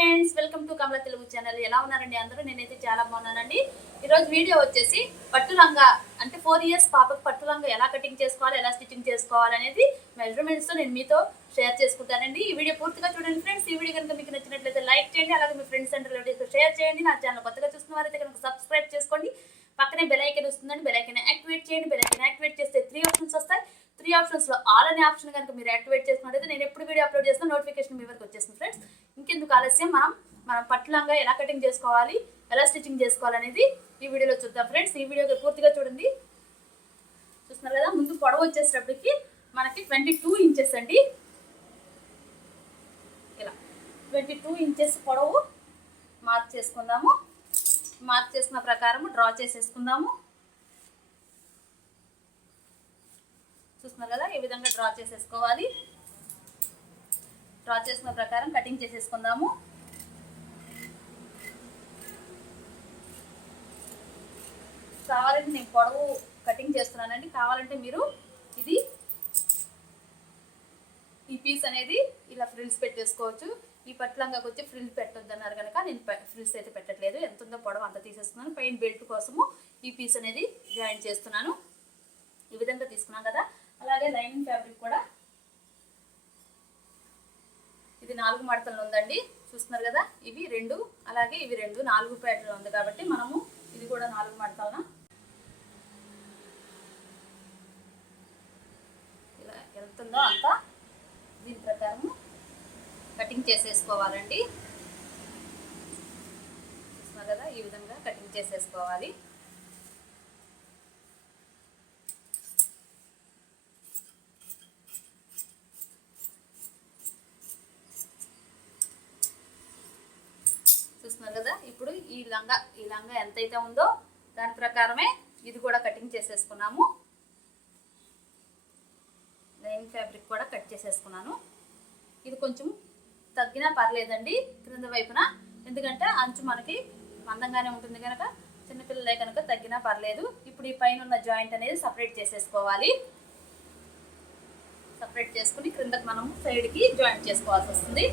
Friends, welcome to Kamala Telugu channel. ఎలా ఉన్నారండి అందరూ? నేనైతే చాలా బాగున్నానండి. ఈరోజు వీడియో వచ్చేసి పట్టు లంగా అంటే 4 ఇయర్స్ పాపకు పట్టు లంగా ఎలా కటింగ్ చేసుకోవాలి, ఎలా స్టిచ్చింగ్ చేసుకోవాలి అనేది మెజర్మెంట్స్తో నేను మీతో షేర్ చేసుకుంటానండి. ఈ వీడియో పూర్తిగా చూడండి ఫ్రెండ్స్. ఈ వీడియో కనుక మీకు నచ్చినట్లయితే లైక్ చేయండి, అలాగే మీ ఫ్రెండ్స్ అండ్ రిలేటివ్స్తో షేర్ చేయండి. నా ఛానల్ కొత్తగా చూస్తున్న వారైతే కనుక సబ్స్క్రైబ్ చేసుకోండి. పక్కనే బెల్ ఐకాన్ వస్తుందండి, బెల్ ఐకాన్ యాక్టివేట్ చేయండి. బెల్ ఐకాన్ యాక్టివేట్ చేస్తే 3 ఆప్షన్స్ వస్తాయి. 3 ఆప్షన్స్లో ఆల్ అనే ఆప్షన్ కనుక మీరు యాక్టివేట్ చేసుకున్నట్లయితే నేను ఎప్పుడు వీడియో అప్లోడ్ చేసిన నోటిఫికేషన్ మీ వరకు వచ్చేస్తుంది ఫ్రెండ్స్. ఇంకెందుకు ఆలస్యం, మనం పట్టు లంగా ఎలా కటింగ్ చేసుకోవాలి, ఎలా స్టిచ్చింగ్ చేసుకోవాలనేది ఈ వీడియోలో చూద్దాం ఫ్రెండ్స్. ఈ వీడియోకి పూర్తిగా చూడండి. చూస్తున్నారు కదా, ముందు పొడవు వచ్చేటప్పటికి మనకి 22 ఇంచెస్ అండి. ఇలా 22 ఇంచెస్ పొడవు మార్క్ చేసుకుందాము. మార్క్ చేసిన ప్రకారం డ్రా చేసేసుకుందాము. చూస్తున్నారు కదా, ఈ విధంగా డ్రా చేసేసుకోవాలి. డ్రా చేసిన ప్రకారం కటింగ్ చేసేసుకుందాము. కావాలంటే నేను పొడవు కటింగ్ చేస్తున్నానండి. కావాలంటే మీరు ఈ పీస్ అనేది ఇలా ఫ్రిల్స్ పెట్టేసుకోవచ్చు. ఈ పట్టు లంగాకి వచ్చి ఫ్రిల్స్ పెట్టొద్దు అన్నారు కనుక నేను ఫ్రిల్స్ అయితే పెట్టట్లేదు. ఎంత ఉందో పొడవు అంత తీసేస్తున్నాను. పైన బెల్ట్ కోసము ఈ పీస్ అనేది జాయిన్ చేస్తున్నాను. ఈ విధంగా తీసుకున్నాం కదా. అలాగే లైనింగ్ ఫ్యాబ్రిక్ కూడా ఇది 4 మడతలు ఉందండి. చూస్తున్నారు కదా, ఇవి 2 అలాగే ఇవి 2 4 ప్యాటర్న్ ఉంది కాబట్టి మనము ఇది కూడా 4 మడతలన ఇలా ఎంతుందో అంత దీని ప్రకారం కటింగ్ చేసేసుకోవాలండి. చూస్తున్నారు కదా, ఈ విధంగా కటింగ్ చేసేసుకోవాలి. చూస్తున్నారు కదా, ఇప్పుడు ఈ లంగా ఎంతైతే ఉందో దాని ప్రకారమే ఇది కూడా కటింగ్ చేసేసుకున్నాము. లైనింగ్ ఫ్యాబ్రిక్ కూడా కట్ చేసేసుకున్నాను. ఇది కొంచెం తగ్గినా పర్లేదండి క్రింద వైపున, ఎందుకంటే అంచు మనకి మందంగానే ఉంటుంది కనుక చిన్నపిల్లలే కనుక తగ్గినా పర్లేదు. ఇప్పుడు ఈ పైన ఉన్న జాయింట్ అనేది సపరేట్ చేసేసుకోవాలి. సపరేట్ చేసుకుని క్రిందకి మనం సైడ్కి జాయింట్ చేసుకోవాల్సి వస్తుంది.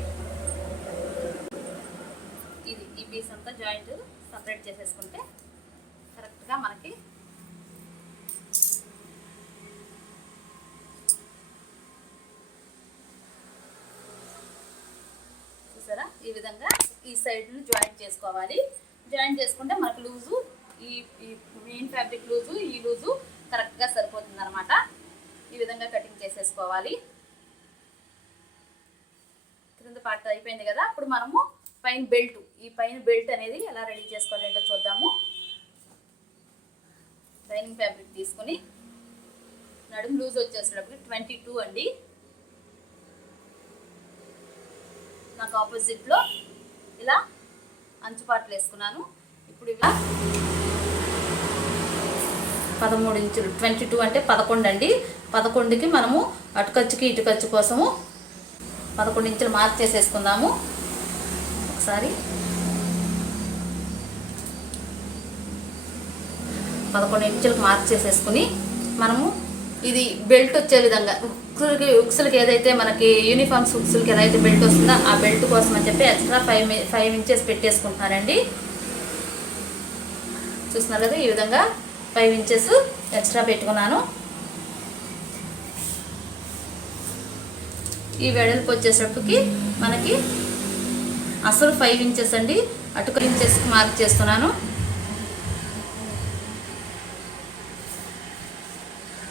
ఈ పీస్ అంతా జాయింట్ సపరేట్ చేసేసుకుంటే కరెక్ట్గా మనకి చూసారా, ఈ విధంగా ఈ సైడ్ని జాయింట్ చేసుకోవాలి. జాయింట్ చేసుకుంటే మనకు లూజు ఈ మెయిన్ ఫ్యాబ్రిక్ లూజు ఈ లూజు కరెక్ట్గా సరిపోతుంది అనమాట. ఈ విధంగా కటింగ్ చేసేసుకోవాలి. క్రింద పార్ట్ అయిపోయింది కదా. ఇప్పుడు మనము పైన బెల్ట్ అనేది ఎలా రెడీ చేసుకోవాలంటే చూద్దాము. లైనింగ్ ఫ్యాబ్రిక్ తీసుకుని నడుము లూజ్ వచ్చేసేటప్పుడు 22 అండి. నాకు ఆపోజిట్లో ఇలా అంచుపాట్లు వేసుకున్నాను. ఇప్పుడు ఇలా 13 ఇంచులు 22 అంటే 11 అండి. 11కి మనము అటుకచ్చుకి ఇటుకచ్చు కోసము 11 ఇంచులు మార్క్ చేసేసుకుందాము. ఒకసారి 11 ఇంచులకు మార్క్ చేసేసుకుని మనము ఇది బెల్ట్ వచ్చే విధంగా ఉక్సులకి ఏదైతే మనకి యూనిఫామ్స్ ఉక్సులకి ఏదైతే బెల్ట్ వస్తుందో ఆ బెల్ట్ కోసం అని చెప్పి ఎక్స్ట్రా 5 ఇంచెస్ పెట్టేసుకుంటున్నానండి. చూస్తున్నారు కదా, ఈ విధంగా 5 ఇంచెస్ ఎక్స్ట్రా పెట్టుకున్నాను. ఈ వెడల్పు వచ్చేటప్పటికి మనకి అసలు 5 ఇంచెస్ అండి. అటుక ఇంచెస్కి మార్క్ చేస్తున్నాను.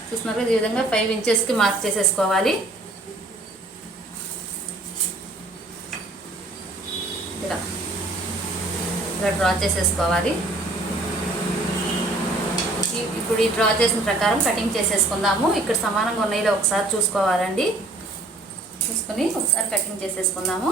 చూస్తున్నారు, ఈ విధంగా 5 ఇంచెస్కి మార్క్ చేసేసుకోవాలి. ఇలా డ్రా చేసేసుకోవాలి. ఇప్పుడు ఈ డ్రా చేసిన ప్రకారం కటింగ్ చేసేసుకుందాము. ఇక్కడ సమానంగా ఉన్నాయిలో ఒకసారి చూసుకోవాలండి. చూసుకొని ఒకసారి కటింగ్ చేసేసుకుందాము.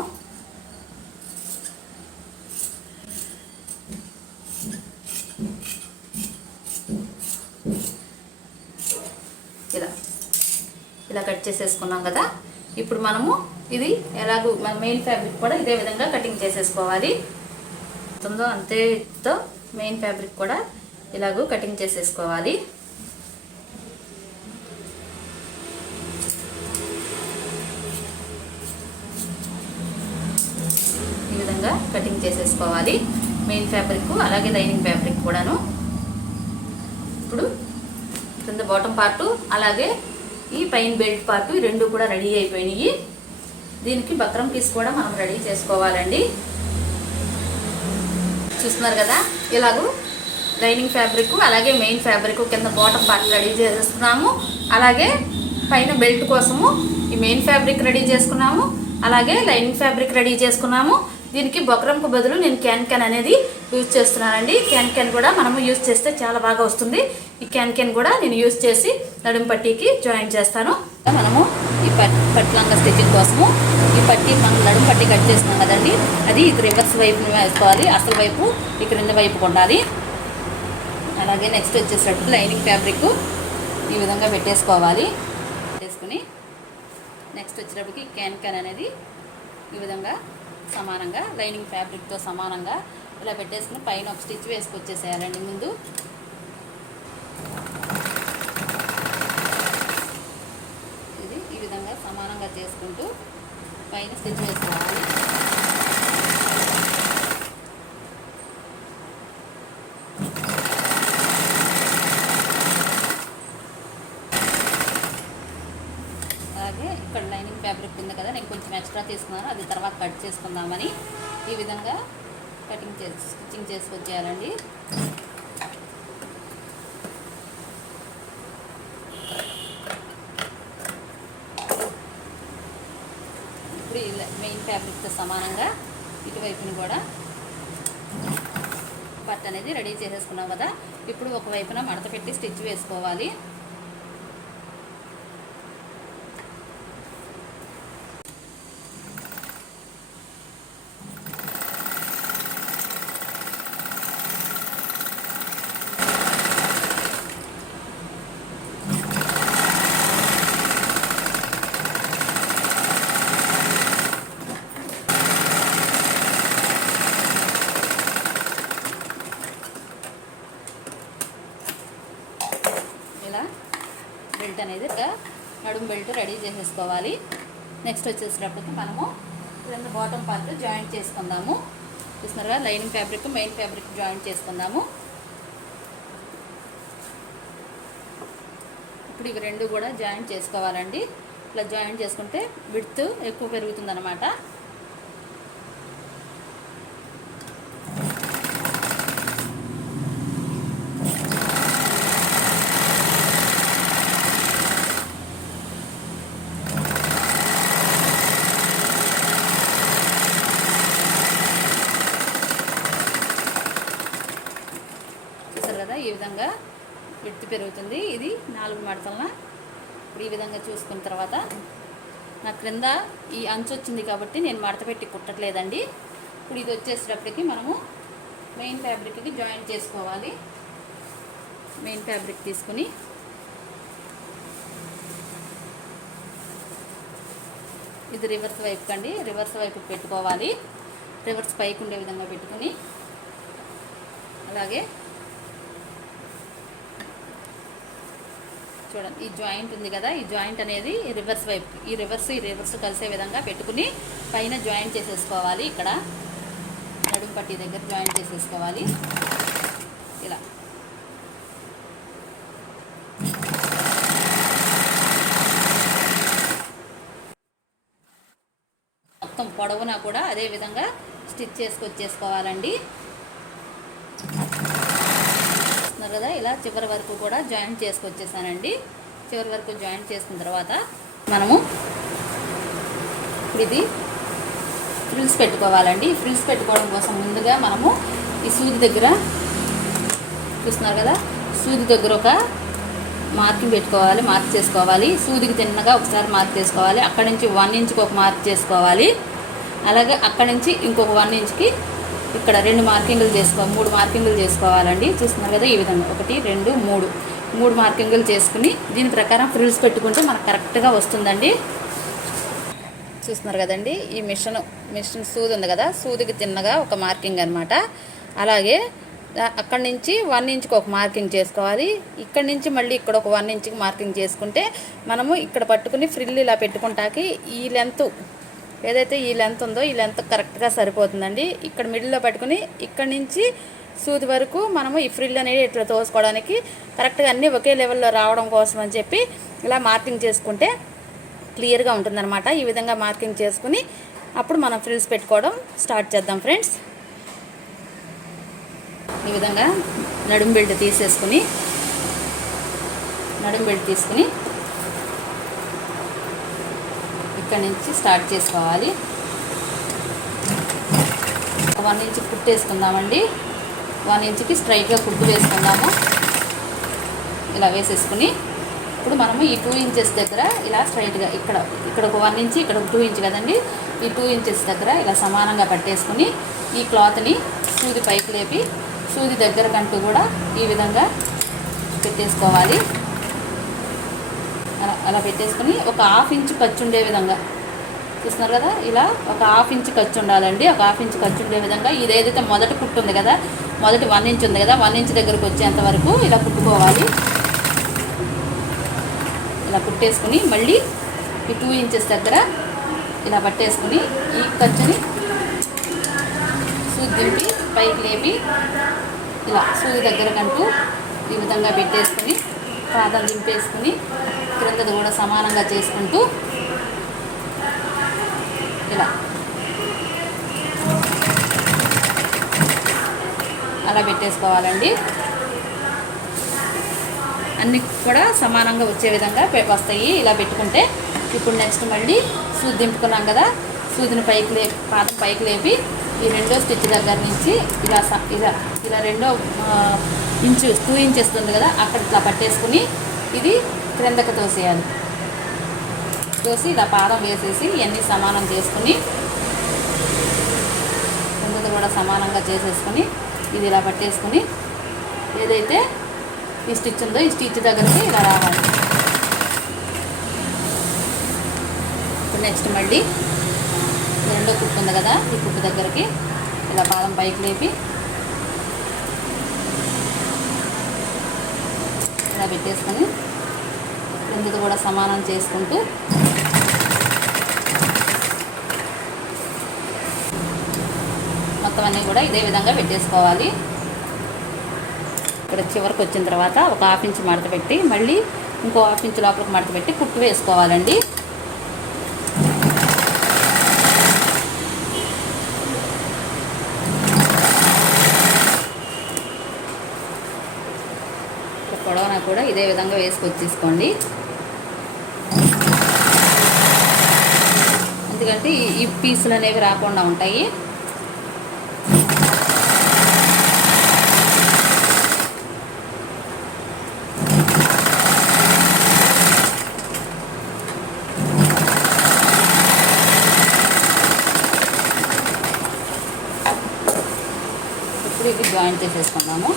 ఇలా కట్ చేసేసుకున్నాం కదా. ఇప్పుడు మనము ఇది ఎలాగో మన మెయిన్ ఫ్యాబ్రిక్ కూడా ఇదే విధంగా కటింగ్ చేసేసుకోవాలి. ఉందో అంతేతో మెయిన్ ఫ్యాబ్రిక్ కూడా ఇలాగూ కటింగ్ చేసేసుకోవాలి. ఈ విధంగా కటింగ్ చేసేసుకోవాలి. మెయిన్ ఫ్యాబ్రిక్ అలాగే లైనింగ్ ఫ్యాబ్రిక్ కూడాను. ఇప్పుడు కింద బాటమ్ పార్టు అలాగే ఈ పైన బెల్ట్ పార్టు ఈ రెండు కూడా రెడీ అయిపోయినాయి. దీనికి బక్రం పీస్ కూడా మనం రెడీ చేసుకోవాలండి. చూస్తున్నారు కదా, ఇలాగూ లైనింగ్ ఫ్యాబ్రిక్ అలాగే మెయిన్ ఫ్యాబ్రిక్ కింద బాటమ్ పార్ట్ రెడీ చేసేస్తున్నాము. అలాగే పైన బెల్ట్ కోసము ఈ మెయిన్ ఫ్యాబ్రిక్ రెడీ చేసుకున్నాము, అలాగే లైనింగ్ ఫ్యాబ్రిక్ రెడీ చేసుకున్నాము. దీనికి బొకరంకు బదులు నేను క్యాన్ అనేది యూజ్ చేస్తున్నానండి. క్యాన్ కూడా మనము యూజ్ చేస్తే చాలా బాగా వస్తుంది. ఈ క్యాన్ కూడా నేను యూజ్ చేసి నడుము పట్టీకి జాయిన్ చేస్తాను. మనము ఈ పట్లంగా స్టిచ్చింగ్ కోసము ఈ పట్టీ మనం నడుము పట్టీ కట్ చేస్తున్నాం కదండి, అది ఇది రివర్స్ వైపు వేసుకోవాలి, అసలు వైపు ఈ క్రింద వైపు కొనాలి. అలాగే నెక్స్ట్ వచ్చేసరికి లైనింగ్ ఫ్యాబ్రిక్ ఈ విధంగా పెట్టేసుకోవాలి. పెట్టేసుకుని నెక్స్ట్ వచ్చేటప్పటికి క్యాన్ అనేది ఈ విధంగా సమానంగా లైనింగ్ ఫ్యాబ్రిక్తో సమానంగా ఇలా పెట్టేసుకుని పైన ఒక స్టిచ్ వేసుకొచ్చేసేయాలండి. ముందు ఇది ఈ విధంగా సమానంగా చేసుకుంటూ పైన స్టిచ్ వేసుకోవాలి. అలాగే ఇక్కడ లైనింగ్ ఫ్యాబ్రిక్ ఉంది కదా, నేను కొంచెం ఎక్స్ట్రా తీసుకున్నాను, అది తర్వాత కట్ చేసుకుందామని ఈ విధంగా స్టిచ్చింగ్ చేసుకొచ్చేయాలండి. ఇప్పుడు మెయిన్ ఫ్యాబ్రిక్తో సమానంగా ఇటువైపుని కూడా పట్టు అనేది రెడీ చేసేసుకున్నాం కదా. ఇప్పుడు ఒకవైపున మడత పెట్టి స్టిచ్ వేసుకోవాలి. బెల్ట్ అనేది నడుము బెల్ట్ రెడీ చేసేసుకోవాలి. నెక్స్ట్ వచ్చేసేటప్పటికి మనము రెండు బాటమ్ పార్ట్ జాయింట్ చేసుకుందాము. చూస్తున్నారుగా, lining fabric main fabric joint చేసుకుందాము. ఇప్పుడు ఇవి రెండు కూడా జాయింట్ చేసుకోవాలండి. ఇట్లా జాయింట్ చేసుకుంటే విడ్త్ ఎక్కువ పెరుగుతుందన్నమాట. ఈ విధంగా విడ్త్ పెరుగుతుంది. ఇది 4 మడతలన. ఇప్పుడు ఈ విధంగా చూసుకున్న తర్వాత నా క్రింద ఈ అంచు వచ్చింది కాబట్టి నేను మడత పెట్టి కుట్టట్లేదండి. ఇప్పుడు ఇది వచ్చేసేటప్పటికి మనము మెయిన్ ఫ్యాబ్రిక్కి జాయిన్ చేసుకోవాలి. మెయిన్ ఫ్యాబ్రిక్ తీసుకుని ఇది రివర్స్ వైపు కండి, రివర్స్ వైపు పెట్టుకోవాలి. రివర్స్ పైకి ఉండే విధంగా పెట్టుకుని అలాగే చూడండి, ఈ జాయింట్ ఉంది కదా, ఈ జాయింట్ అనేది రివర్స్ వైపు ఈ రివర్స్ కలిసే విధంగా పెట్టుకుని పైన జాయింట్ చేసేసుకోవాలి. ఇక్కడ నడుము పట్టీ దగ్గర జాయింట్ చేసేసుకోవాలి. ఇలా మొత్తం పొడవునా కూడా అదే విధంగా స్టిచ్ చేసుకొచ్చేసుకోవాలండి. కదా, ఇలా చివరి వరకు కూడా జాయింట్ చేసుకొచ్చేసానండి. చివరి వరకు జాయింట్ చేసుకున్న తర్వాత మనము ఇది ఫ్రిల్స్ పెట్టుకోవాలండి. ఫ్రిల్స్ పెట్టుకోవడం కోసం ముందుగా మనము ఈ సూది దగ్గర చూస్తున్నారు కదా, సూది దగ్గర ఒక మార్కింగ్ పెట్టుకోవాలి, మార్క్ చేసుకోవాలి. సూదికి తిన్నగా ఒకసారి మార్క్ చేసుకోవాలి. అక్కడి నుంచి 1 ఇంచుకి ఒక మార్క్ చేసుకోవాలి. అలాగే అక్కడి నుంచి ఇంకొక 1 ఇంచుకి ఇక్కడ 2 మార్కింగ్లు 3 మార్కింగ్లు చేసుకోవాలండి. చూస్తున్నారు కదా, ఈ విధంగా 1 2 3 మార్కింగ్లు చేసుకుని దీని ప్రకారం ఫ్రిల్స్ పెట్టుకుంటే మనకు కరెక్ట్గా వస్తుందండి. చూస్తున్నారు కదండి, ఈ మిషన్ సూది ఉంది కదా, సూదికి తిన్నగా ఒక మార్కింగ్ అనమాట. అలాగే అక్కడి నుంచి 1 ఇంచుకి ఒక మార్కింగ్ చేసుకోవాలి. ఇక్కడి నుంచి మళ్ళీ ఇక్కడ ఒక 1 ఇంచుకి మార్కింగ్ చేసుకుంటే మనము ఇక్కడ పట్టుకుని ఫ్రిల్ ఇలా పెట్టుకుంటాకి ఈ లెంత్ ఏదైతే ఈ లెంత్ ఉందో ఈ లెంత్ కరెక్ట్గా సరిపోతుందండి. ఇక్కడ మిడిల్లో పెట్టుకుని ఇక్కడ నుంచి సూది వరకు మనము ఈ ఫ్రిల్ అనేది ఇట్లా తోసుకోవడానికి కరెక్ట్గా అన్నీ ఒకే లెవెల్లో రావడం కోసం అని చెప్పి ఇలా మార్కింగ్ చేసుకుంటే క్లియర్గా ఉంటుందన్నమాట. ఈ విధంగా మార్కింగ్ చేసుకుని అప్పుడు మనం ఫ్రిల్స్ పెట్టుకోవడం స్టార్ట్ చేద్దాం ఫ్రెండ్స్. ఈ విధంగా నడుం బెల్ట్ తీసుకుని ఇక్కడ నుంచి స్టార్ట్ చేసుకోవాలి. 1 ఇంచ్ కుట్టు వేసుకుందామండి. 1 ఇంచ్కి స్ట్రైట్గా కుట్టు వేసుకుందాము. ఇలా వేసేసుకుని ఇప్పుడు మనము ఈ 2 ఇంచెస్ దగ్గర ఇలా స్ట్రైట్గా ఇక్కడ ఒక 1 ఇంచ్ ఇక్కడ ఒక 2 ఇంచ్ కదండి. ఈ 2 ఇంచెస్ దగ్గర ఇలా సమానంగా పట్టేసుకుని ఈ క్లాత్ని సూది పైకి లేపి సూది దగ్గర కంటూ కూడా ఈ విధంగా పెట్టేసుకోవాలి. అలా పెట్టేసుకుని ఒక 1/2 ఇంచ్ ఖర్చు ఉండే విధంగా చూస్తున్నారు కదా, ఇలా ఒక 1/2 ఇంచ్ ఖర్చు ఉండాలండి. ఒక 1/2 ఇంచ్ ఖర్చు ఉండే విధంగా ఇదేదైతే మొదటి కుట్టు ఉంది కదా, మొదటి 1 ఇంచ్ ఉంది కదా, 1 ఇంచ్ దగ్గరకు వచ్చేంత వరకు ఇలా కుట్టుకోవాలి. ఇలా కుట్టేసుకుని మళ్ళీ ఈ 2 ఇంచెస్ దగ్గర ఇలా పట్టేసుకుని ఈ ఖర్చుని సూది దింపి పైకి లేపి ఇలా సూది దగ్గర కంటూ ఈ విధంగా పెట్టేసుకుని పాదం దింపేసుకుని క్రిందది కూడా సమానంగా చేసుకుంటూ ఇలా అలా పెట్టేసుకోవాలండి. అన్నీ కూడా సమానంగా వచ్చే విధంగా వస్తాయి ఇలా పెట్టుకుంటే. ఇప్పుడు నెక్స్ట్ మళ్ళీ సూది దింపుకున్నాం కదా, సూదిని పైకి లేపి పాదం పైకి లేపి ఈ రెండో స్టిచ్ దగ్గర నుంచి ఇలా ఇలా రెండో ఇంచు 2 ఇంచెస్ ఉంది కదా, అక్కడ ఇట్లా పట్టేసుకుని ఇది క్రిందకి తోసేయాలి. తోసి ఇలా పాదం వేసేసి ఇవన్నీ సమానం చేసుకుని కిందది కూడా సమానంగా చేసేసుకుని ఇది ఇలా పట్టేసుకుని ఏదైతే ఈ స్టిచ్ ఉందో ఈ స్టిచ్ దగ్గరికి ఇలా రావాలి. ఇప్పుడు నెక్స్ట్ మళ్ళీ రెండో కుట్టు ఉంది కదా, ఈ కుట్టు దగ్గరికి ఇలా పాదం పైకి లేపి ఇలా పెట్టేసుకొని కిందది కూడా సమానం చేసుకుంటూ మొత్తం అన్నీ కూడా ఇదే విధంగా పెట్టేసుకోవాలి. ఇక్కడ చివరికి వచ్చిన తర్వాత ఒక 1/2 ఇంచ్ మడత పెట్టి మళ్ళీ ఇంకో 1/2 ఇంచ్ లోపలికి మడత పెట్టి కుట్టు వేసుకోవాలండి. పొడవునా కూడా ఇదే విధంగా వేసుకొచ్చేసుకోండి. ఎందుకంటే ఈ పీసులు అనేవి రాకుండా ఉంటాయి. ఇప్పుడు ఇవి జాయిన్ చేసేసుకున్నాము.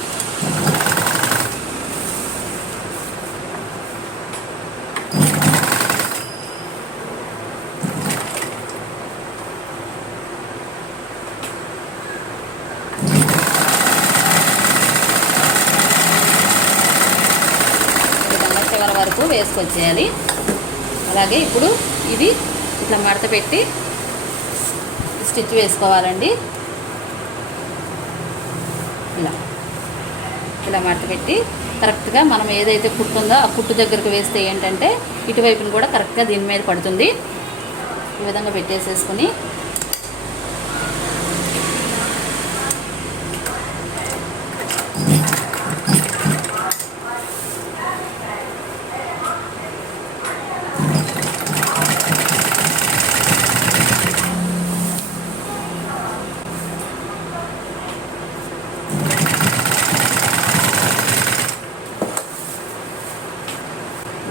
వరకు వేసుకొచ్చేయాలి. అలాగే ఇప్పుడు ఇది ఇట్లా మడత పెట్టి స్టిచ్ వేసుకోవాలండి. ఇలా మడత పెట్టి కరెక్ట్గా మనం ఏదైతే కుట్టుందో ఆ కుట్టు దగ్గరకు వేస్తే ఏంటంటే ఇటువైపుని కూడా కరెక్ట్గా దీని మీద పడుతుంది. ఈ విధంగా పెట్టేసేసుకుని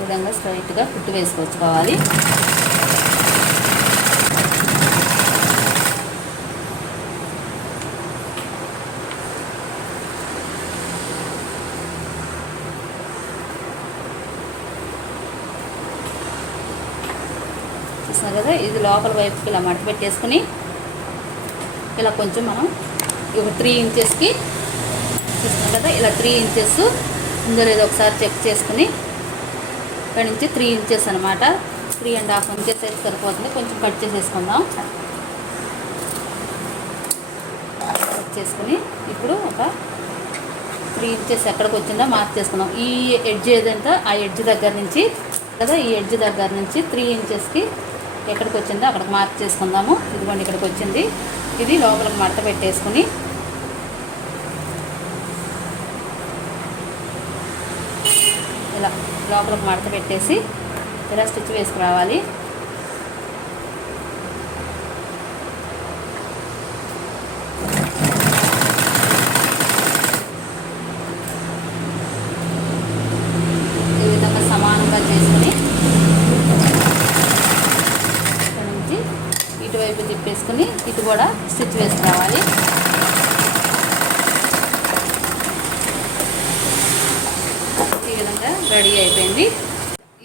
విధంగా స్ట్రైట్గా కుట్టు వేసుకొచ్చుకోవాలి. చూస్తున్నారు కదా, ఇది లోపల వైపుకి ఇలా మడత పెట్టేసుకుని ఇలా కొంచెం మనం ఒక 3 ఇంచెస్కి చూస్తున్నాం కదా, ఇలా 3 ఇంచెస్ ఉందో లేదో ఒకసారి చెక్ చేసుకుని ఇక్కడ నుంచి 3 ఇంచెస్ అనమాట 3.5 ఇంచెస్ అయితే సరిపోతుంది. కొంచెం కట్ చేసేసుకుందాం. కట్ చేసుకుని ఇప్పుడు ఒక 3 ఇంచెస్ ఎక్కడికి వచ్చిందో మార్క్ చేసుకుందాం. ఈ ఎడ్జ్ ఏదంటే ఆ ఎడ్జ్ దగ్గర నుంచి కదా, ఈ ఎడ్జ్ దగ్గర నుంచి 3 ఇంచెస్కి ఎక్కడికి వచ్చిందో అక్కడికి మార్క్ చేసుకుందాము. ఇదిగోండి ఇక్కడికి వచ్చింది. ఇది లోపలికి మడత పెట్టేసుకుని ఇలా లోపలికి మడత పెట్టేసి ఇలా స్టిచ్ వేసుకురావాలి. ఈ విధంగా సమానంగా చేసుకుని ఇక్కడ నుంచి ఇటువైపు తిప్పేసుకుని ఇటు కూడా స్టిచ్ వేసుకురావాలి. ఈ విధంగా రెడీ అయిపోయింది.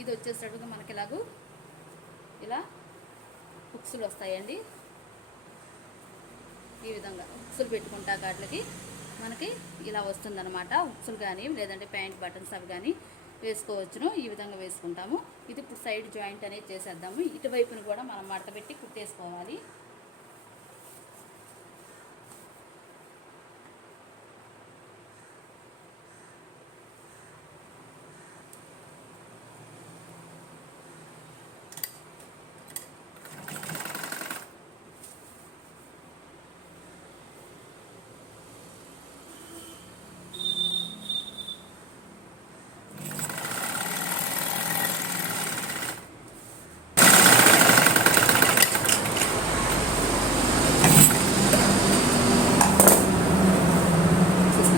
ఇది వచ్చేటట్టుగా మనకి ఇలా హుక్స్లు వస్తాయండి. ఈ విధంగా హుక్స్లు పెట్టుకుంటా వాటికి మనకి ఇలా వస్తుందన్నమాట. హుక్స్లు కానీ లేదంటే ప్యాంట్ బటన్స్ అవి కానీ వేసుకోవచ్చును. ఈ విధంగా వేసుకుంటాము. ఇది ఇప్పుడు సైడ్ జాయింట్ అనేది చేసేద్దాము. ఇటువైపును కూడా మనం మడత పెట్టి కుట్టేసుకోవాలి.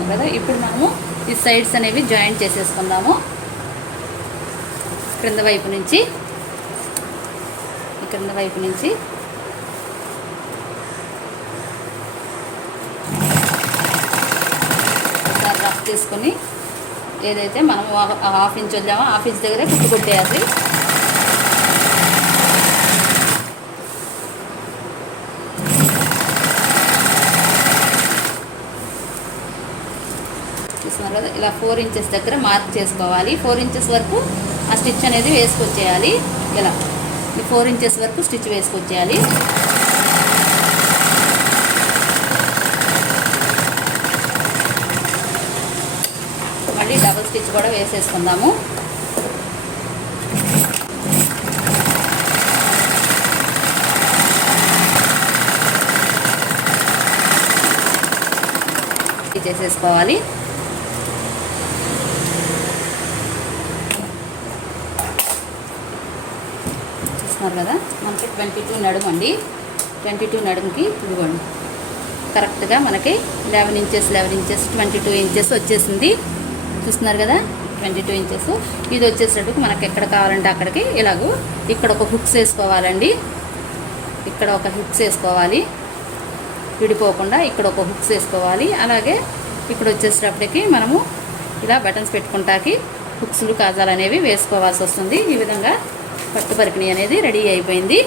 కదా ఇప్పుడు మనము ఈ సైడ్స్ అనేవి జాయింట్ చేసేసుకుందాము. క్రింద వైపు నుంచి రఫ్ తీసుకొని ఏదైతే మనం 1/2 ఇంచ్ వదిలామో 1/2 ఇంచ్ దగ్గరే కుట్టు కొట్టేయాలి. చూస్తున్నారు కదా, ఇలా 4 ఇంచెస్ దగ్గర మార్క్ చేసుకోవాలి. 4 ఇంచెస్ వరకు ఆ స్టిచ్ అనేది వేసుకొచ్చేయాలి. ఇలా ఈ 4 ఇంచెస్ వరకు స్టిచ్ వేసుకొచ్చేయాలి. మళ్ళీ డబుల్ స్టిచ్ కూడా వేసేసుకుందాము. చేసేసుకోవాలి. చూస్తున్నారు కదా, మనకి 22 నడుము అండి. 22 నడుముకి ఇదిగోండి కరెక్ట్గా మనకి 11 ఇంచెస్ 22 ఇంచెస్ వచ్చేసింది. చూస్తున్నారు కదా, 22 ఇంచెస్. ఇది వచ్చేసేటప్పుడు మనకి ఎక్కడ కావాలంటే అక్కడికి ఇలాగూ ఇక్కడ ఒక హుక్స్ వేసుకోవాలండి. ఇక్కడ ఒక హుక్స్ వేసుకోవాలి, విడిపోకుండా ఇక్కడ ఒక హుక్స్ వేసుకోవాలి. అలాగే ఇక్కడ వచ్చేసేటప్పటికి మనము ఇలా బటన్స్ పెట్టుకుంటాకి హుక్స్లు కాజాలు అనేవి వేసుకోవాల్సి వస్తుంది. ఈ విధంగా పట్టు పరికిణి అనేది రెడీ అయిపోయింది.